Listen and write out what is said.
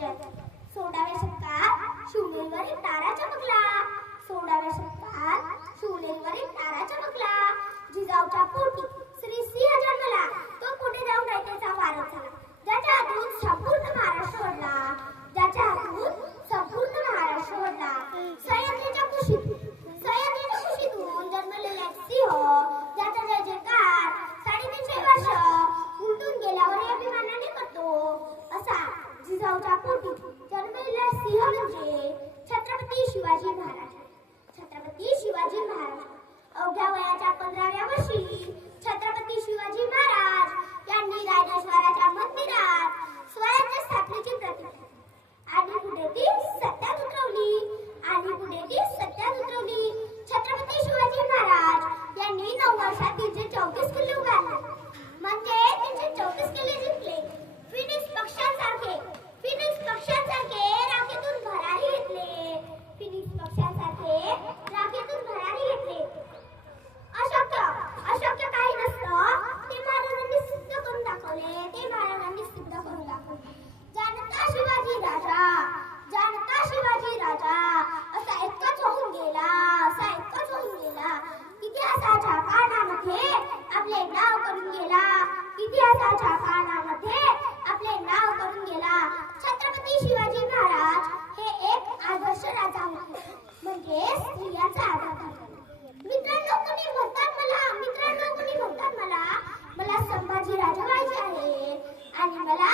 जग. 16व्या शतकात शिवनेरीवरील तारा चमकला. 16व्या शतकात शिवनेरीवरील तारा चमकला. जिजाऊच्या पोटी श्री सिंह जन्मला. तो पुढे जाऊन रयतेचा वारस झाला. ज्याच्या हातून संपूर्ण महाराष्ट्र घडला. ज्याच्या हातून संपूर्ण महाराष्ट्र घडला. सह्याद्रीच्या कुशीतून जन्मलेला सिंह ज्याचा जय जयकार 350 वर्ष उलटून गेल्यावर अभिमानाने करतो. असा जिजाऊच्या पोटी जन्मलेला सिंह म्हणजे छत्रपती शिवाजी महाराज. छत्रपती शिवाजी महाराज. अवघ्या वयाच्या 15व्या वर्षी छत्रपती शिवाजी महाराज यांनी रायरेश्वराच्या मंदिरात स्वराज्य स्थापनेची प्रतिज्ञा आणि पुढे ती सत्यात उतरवली. छत्रपती शिवाजी महाराज यांनी 9 वर्षात 334 किल्ले उभारले. म्हणजे 334 किल्ले जिंकले. फिनिक्स पक्ष्यांसारखे राखेतून भरारी घेतले. अशक्य काही नसतं. ते महाराजांनी सिद्ध करून दाखवले. जानता शिवाजी राजा असा एकच होऊन गेला. इतिहासाच्या पानामध्ये आपले नाव करून गेला. छत्रपती शिवाजी महाराज हे एक आदर्श राजा होते. म्हणजे स्त्रियांचा आदर करतात. मित्रांनो कोणी म्हणतात मला संभाजी राजा व्हायचे आहे आणि मला